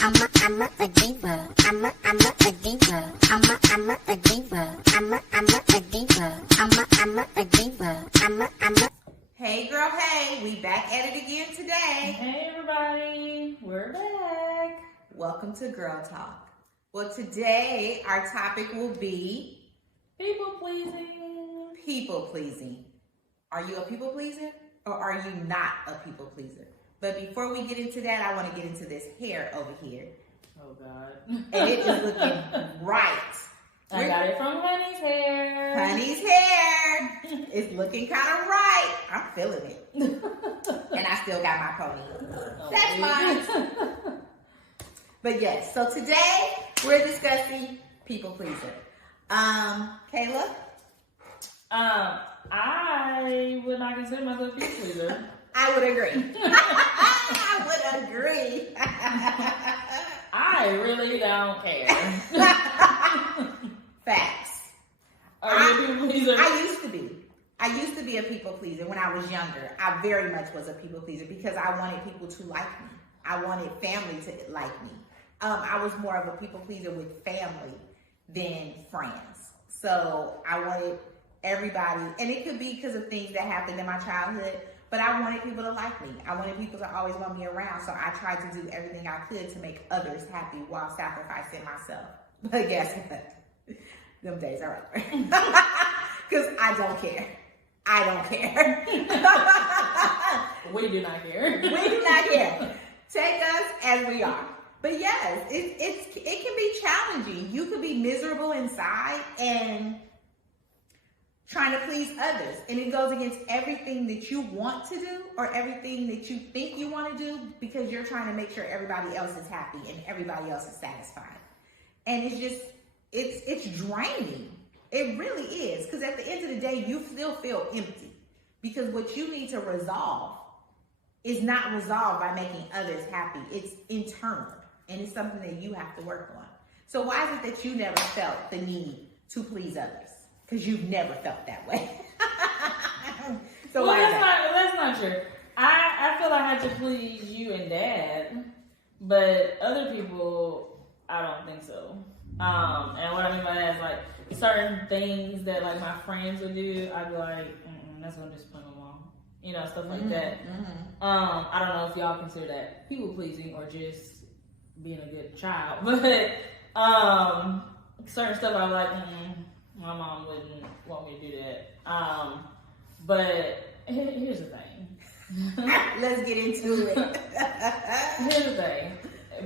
I'm a diva. I'm a diva. I'm a diva. I'm a diva. I'm a diva. I'm a. Hey girl, hey, we back at it again today. Hey everybody, we're back. Welcome to Girl Talk. Well, today our topic will be People pleasing. people pleasing. Are you a people pleaser or are you not a people pleaser? But before we get into that, I want to get into this hair over here. Oh God. And it is looking right. I got it from Honey's hair. Honey's hair is looking kind of right. I'm feeling it. And I still got my pony. Oh, That's mine. But yes, so today we're discussing people pleaser. Kayla? I would not consider myself a people pleaser. I would agree. I would agree. I really don't care. Facts. Are you a people pleaser? I used to be a people pleaser when I was younger. I very much was a people pleaser because I wanted people to like me. I wanted family to like me. I was more of a people pleaser with family than friends. So I wanted everybody, and it could be because of things that happened in my childhood, but I wanted people to like me. I wanted people to always want me around. So I tried to do everything I could to make others happy while sacrificing myself. But guess what? Them days are over. Because I don't care. I don't care. We do not care. We do not care. Take us as we are. But yes, it can be challenging. You could be miserable inside and trying to please others. And it goes against everything that you want to do or everything that you think you want to do because you're trying to make sure everybody else is happy and everybody else is satisfied. And it's just, it's draining. It really is. Because at the end of the day, you still feel empty. Because what you need to resolve is not resolved by making others happy. It's internal. And it's something that you have to work on. So why is it that you never felt the need to please others? Because you've never felt that way. So well, why is that? That's not true. I feel I had to please you and Dad, but other people, I don't think so. And what I mean by that is like certain things that like my friends would do, I'd be like, that's gonna disappoint my mom, you know, stuff like that. I don't know if y'all consider that people pleasing or just being a good child, but certain stuff I'm like, my mom wouldn't want me to do that. But here's the thing. Let's get into it. Here's the thing.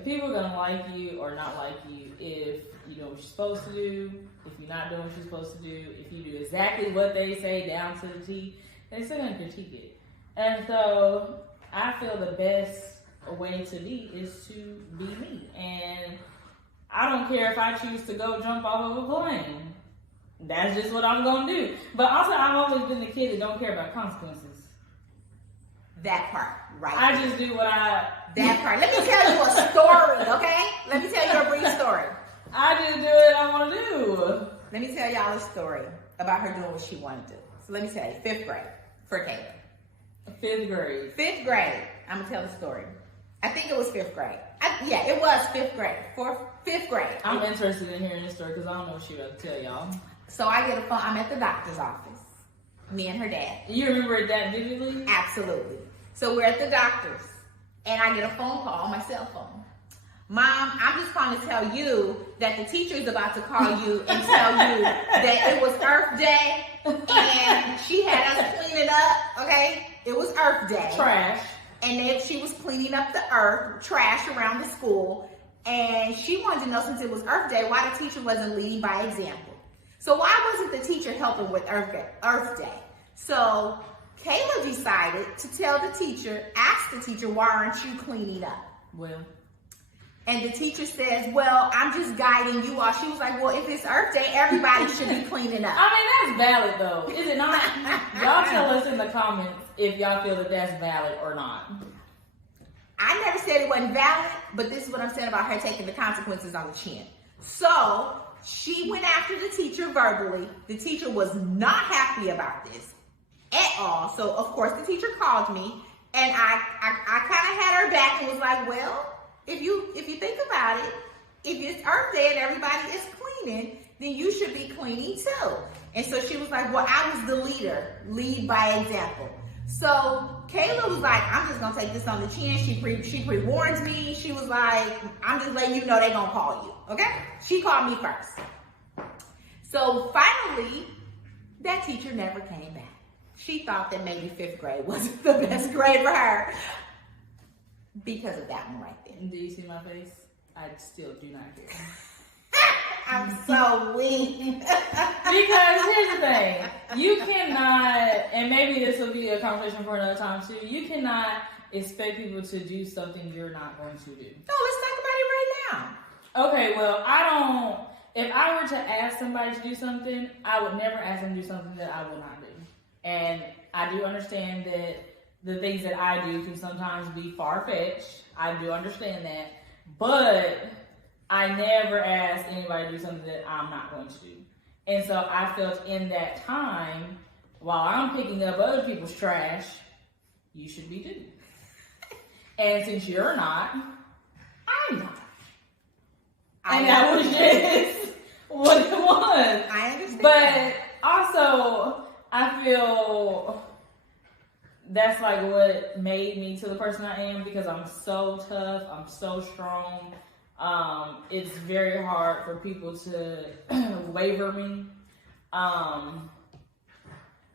People are gonna like you or not like you if you know what you're supposed to do, if you're not doing what you're supposed to do, if you do exactly what they say down to the T, they're still gonna critique it. And so I feel the best way to be is to be me. And I don't care if I choose to go jump off of a plane. That's just what I'm gonna do. But also I've always been the kid that don't care about consequences. That part, right? I just do what That part. Let me tell you a story, okay? Let me tell you a brief story. I just do what I want to do. Let me tell y'all a story about her doing what she wanted to do. So let me tell you, 5th grade for Kayla. 5th grade. 5th grade. I'm gonna tell the story. I think it was 5th grade. Yeah, it was 5th grade. 5th grade. I'm interested in hearing this story because I don't know what she would tell y'all. So I get a phone. I'm at the doctor's office. Me and her dad. You remember it that vividly? Absolutely. So we're at the doctor's, and I get a phone call on my cell phone. Mom, I'm just calling to tell you that the teacher is about to call you and tell you that it was Earth Day, and she had us cleaning up. Okay, it was Earth Day. Trash. And then she was cleaning up the trash around the school. And she wanted to know, since it was Earth Day, why the teacher wasn't leading by example. So why wasn't the teacher helping with Earth Day? So Kayla decided to tell the teacher, ask the teacher, why aren't you cleaning up? Well. And the teacher says, well, I'm just guiding you all. She was like, well, if it's Earth Day, everybody should be cleaning up. I mean, that's valid though, is it not? Y'all tell us in the comments if y'all feel that that's valid or not. I never said it wasn't valid, but this is what I'm saying about her taking the consequences on the chin. So she went after the teacher verbally. The teacher was not happy about this at all. So of course the teacher called me, and I kind of had her back and was like, well, if you think about it, if it's Earth Day and everybody is cleaning, then you should be cleaning too. And so she was like, well, I was the leader, lead by example. So Kayla was like, I'm just gonna take this on the chin. She pre-warned me. She was like, I'm just letting you know they gonna call you, okay? She called me first. So finally, that teacher never came back. She thought that maybe 5th grade wasn't the best grade for her because of that one right there. Do you see my face? I still do not care. I'm so weak. Because here's the thing. You cannot, and maybe this will be a conversation for another time too, you cannot expect people to do something you're not going to do. No, let's talk about it right now. Okay, well, if I were to ask somebody to do something, I would never ask them to do something that I would not do. And I do understand that the things that I do can sometimes be far-fetched. I do understand that. But I never ask anybody to do something that I'm not going to do. And so I felt in that time, while I'm picking up other people's trash, you should be too. And since you're not, I'm not. And that was just what it was. I understand. But also, I feel that's like what made me to the person I am, because I'm so tough, I'm so strong. It's very hard for people to waver me. And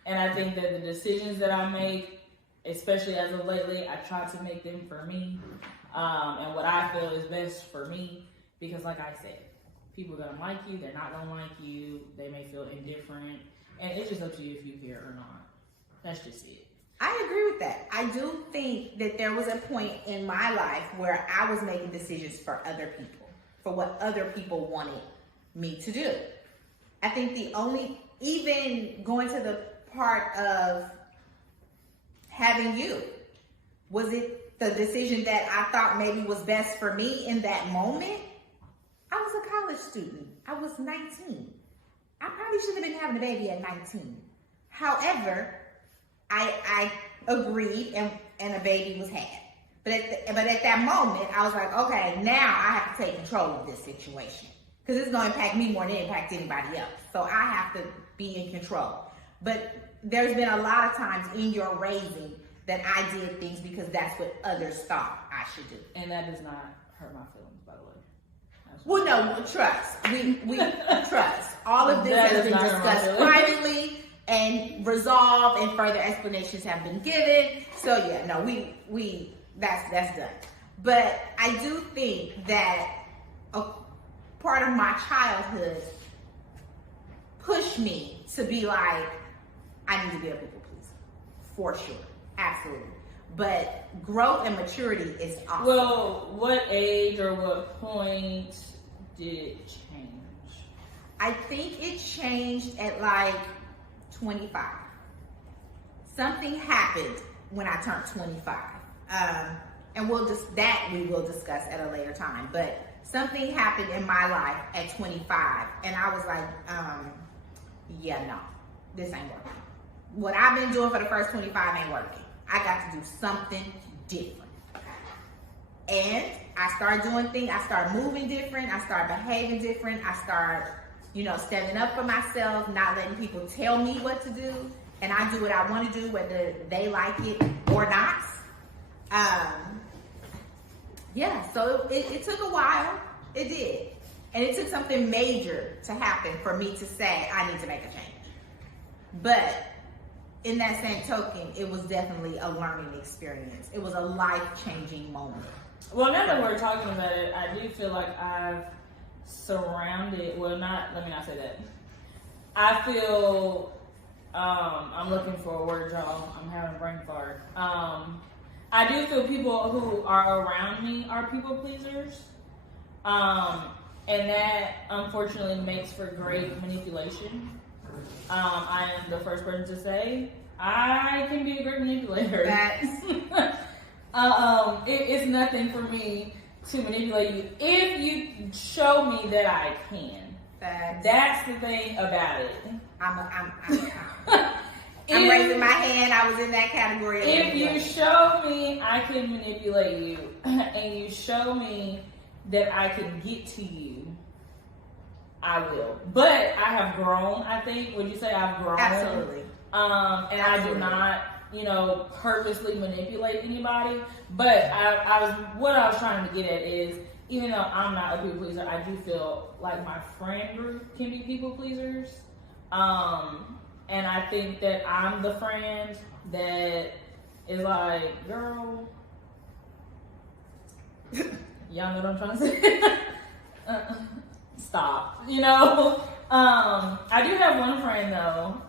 I think that the decisions that I make, especially as of lately, I try to make them for me, and what I feel is best for me. Because like I said, people are gonna like you, they're not gonna like you, they may feel indifferent, and it's just up to you if you care or not. That's just it. I agree with that. I do think that there was a point in my life where I was making decisions for other people, for what other people wanted me to do. I think even going to the part of having you, was it the decision that I thought maybe was best for me in that moment? I was a college student. I was 19. I probably shouldn't have been having a baby at 19. However, I agreed and a baby was had. But at that moment, I was like, okay, now I have to take control of this situation. Because it's going to impact me more than it impacts anybody else. So I have to be in control. But there's been a lot of times in your raising that I did things because that's what others thought I should do. And that does not hurt my feelings, by the way. Well, no, trust. We trust. All of this has been discussed privately and resolved, and further explanations have been given. So yeah, no, we that's done. But I do think that a part of my childhood pushed me to be like, I need to be a people pleaser, for sure, absolutely. But growth and maturity is awesome. Well, what age or what point did it change? I think it changed at like 25. Something happened when I turned 25. And we will discuss at a later time. But something happened in my life at 25. And I was like, yeah, no, this ain't working. What I've been doing for the first 25 ain't working. I got to do something different. And I started doing things. I started moving different. I started behaving different. I started, standing up for myself, not letting people tell me what to do. And I do what I want to do, whether they like it or not. So it took a while. It did. And it took something major to happen for me to say, I need to make a change. But in that same token, it was definitely a learning experience. It was a life-changing moment. Well, now that we're talking about it, I do feel like I've surrounded, let me not say that. I feel, I'm looking for a word, y'all. I'm having a brain fart. I do feel people who are around me are people pleasers. And that, unfortunately, makes for great manipulation. I am the first person to say, I can be a great manipulator. It's nothing for me to manipulate you if you show me that I can. That's the thing about it. I'm raising my hand. I was in that category. If you show me I can manipulate you, and you show me that I can get to you, I will. But I have grown, I think. Would you say I've grown? Absolutely. And I do not, purposely manipulate anybody. But what I was trying to get at is, even though I'm not a people pleaser, I do feel like my friend group can be people pleasers. And I think that I'm the friend that is like, girl, y'all know what I'm trying to say? Stop. I do have one friend though,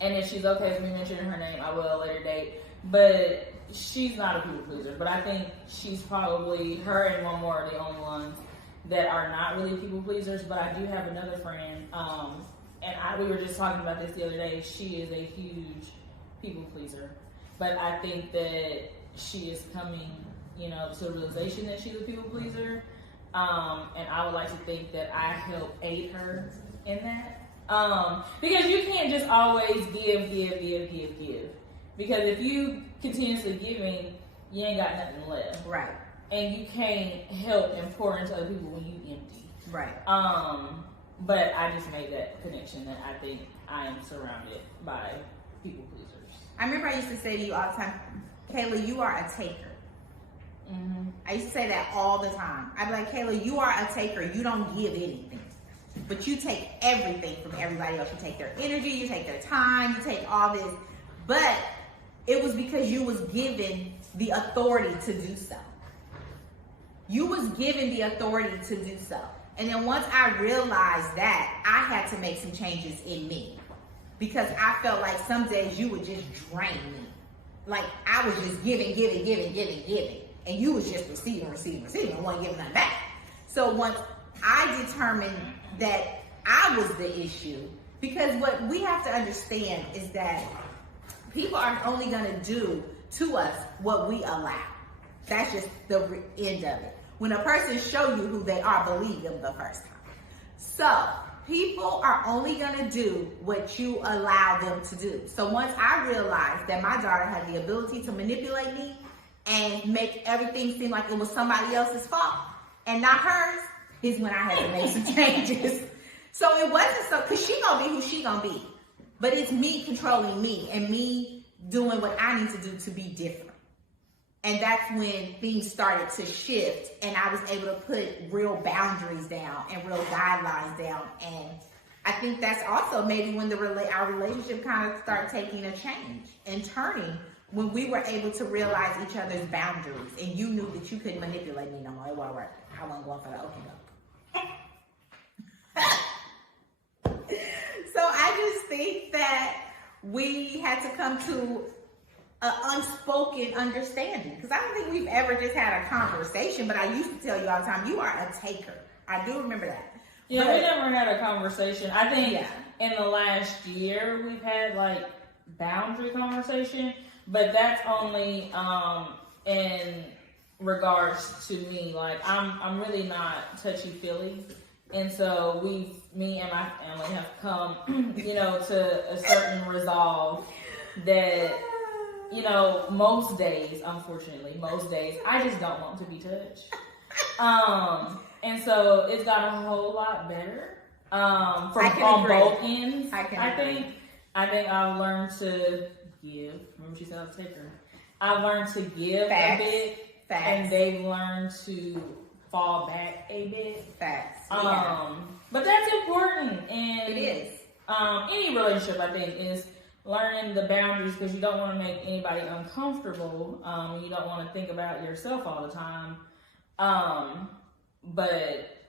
and if she's okay with me mentioning her name, I will at a later date. But she's not a people pleaser. But I think she's probably, her and one more are the only ones that are not really people pleasers. But I do have another friend, and we were just talking about this the other day. She is a huge people pleaser. But I think that she is coming, to the realization that she's a people pleaser. And I would like to think that I help aid her in that. Because you can't just always give. Because if you continuously giving, you ain't got nothing left. Right. And you can't help and pour into other people when you empty. Right. But I just made that connection that I think I am surrounded by people pleasers. I remember I used to say to you all the time, Kayla, you are a taker. Mm-hmm. I used to say that all the time. I'd be like, Kayla, you are a taker. You don't give anything. But you take everything from everybody else. You take their energy, you take their time, you take all this. But it was because you was given the authority to do so. You was given the authority to do so. And then once I realized that, I had to make some changes in me. Because I felt like some days you would just drain me. Like I was just giving. And you was just receiving, and wasn't giving nothing back. So once I determined that I was the issue, because what we have to understand is that people are only going to do to us what we allow. That's just the end of it. When a person show you who they are, believe them the first time. So people are only going to do what you allow them to do. So once I realized that my daughter had the ability to manipulate me and make everything seem like it was somebody else's fault and not hers, is when I had to make some changes. So it wasn't so, because she gonna be who she gonna be. But it's me controlling me and me doing what I need to do to be different. And that's when things started to shift and I was able to put real boundaries down and real guidelines down. And I think that's also maybe when our relationship kind of started taking a change and turning, when we were able to realize each other's boundaries and you knew that you couldn't manipulate me no more. It wasn't working. I wasn't going for the okie doke. So I just think that we had to come to an unspoken understanding, because I don't think we've ever just had a conversation, but I used to tell you all the time, you are a taker. I do remember that. Yeah, but we never had a conversation. I think in the last year we've had like boundary conversation, but that's only in regards to me. Like I'm really not touchy-feely. And so me and my family have come, to a certain resolve that, most days, unfortunately, I just don't want to be touched. And so it's got a whole lot better, on both ends. I think I've learned to give. Remember she said I was a taker. I've learned to give a bit, and they've learned to fall back a bit. Facts. But that's important, and it is. Any relationship, I think, is learning the boundaries, because you don't want to make anybody uncomfortable. You don't want to think about yourself all the time. But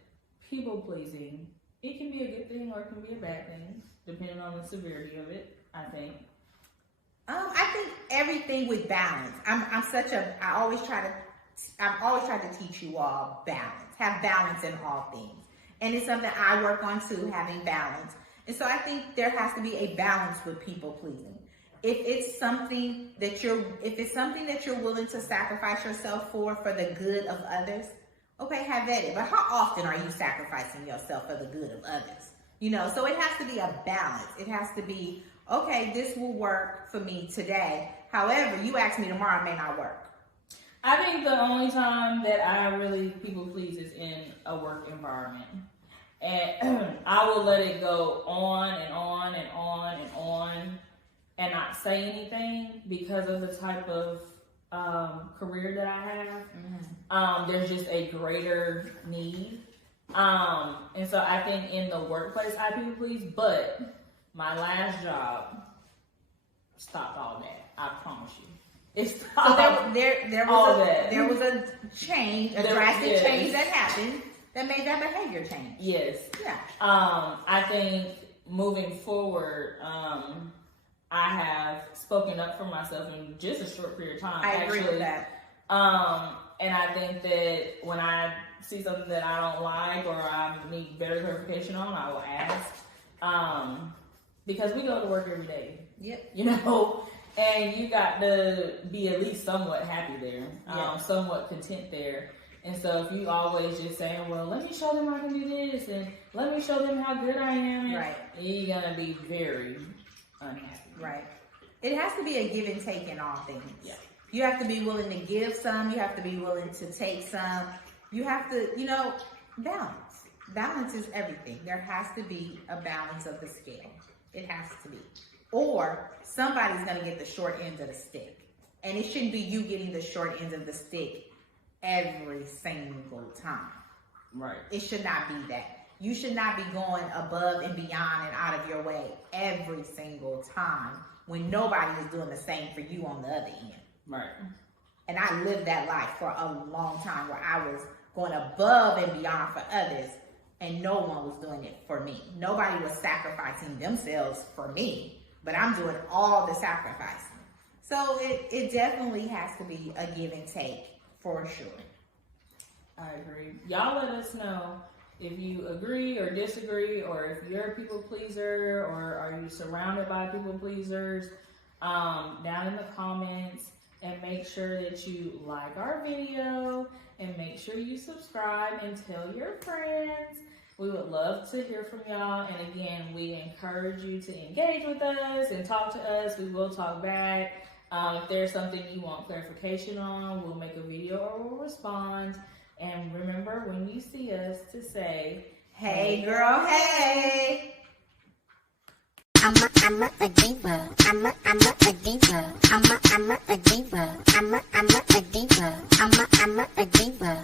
people pleasing, it can be a good thing or it can be a bad thing, depending on the severity of it, I think. I think everything with balance. I've always tried to teach you all balance. Have balance in all things. And it's something I work on too, having balance. And so I think there has to be a balance with people pleasing. If it's something that you're willing to sacrifice yourself for the good of others, okay, have at it. But how often are you sacrificing yourself for the good of others? So it has to be a balance. It has to be, okay, this will work for me today. However, you ask me tomorrow, it may not work. I think the only time that I really people please is in a work environment. And I will let it go on and on and on and on and not say anything because of the type of career that I have. There's just a greater need. And so I think in the workplace I people please, but my last job stopped all that. I promise you. It stopped So there was a change, a drastic change that happened that made that behavior change. Yes. Yeah. I think moving forward, I have spoken up for myself in just a short period of time. I agree with that. And I think that when I see something that I don't like or I need better clarification on, I will ask. Because we go to work every day. Yep. You know, and you got to be at least somewhat happy there, somewhat content there. And so if you always just saying, well, let me show them I can do this and let me show them how good I am, right, you're going to be very unhappy. Right. It has to be a give and take in all things. Yeah. You have to be willing to give some. You have to be willing to take some. You have to, balance. Balance is everything. There has to be a balance of the scale. It has to be. Or somebody's going to get the short end of the stick. And it shouldn't be you getting the short end of the stick every single time. Right. It should not be that. You should not be going above and beyond and out of your way every single time when nobody is doing the same for you on the other end. Right. And I lived that life for a long time where I was going above and beyond for others and no one was doing it for me. Nobody was sacrificing themselves for me, but I'm doing all the sacrificing. So it definitely has to be a give and take for sure. I agree. Y'all let us know if you agree or disagree, or if you're a people pleaser, or are you surrounded by people pleasers, down in the comments. And make sure that you like our video and make sure you subscribe and tell your friends. We would love to hear from y'all. And again, we encourage you to engage with us and talk to us. We will talk back. If there's something you want clarification on, we'll make a video or we'll respond. And remember, when you see us, to say, hey girl, hey. I'm a diva. I'm a diva. I'm a diva. I'm a diva. I'm a diva. I'm a diva.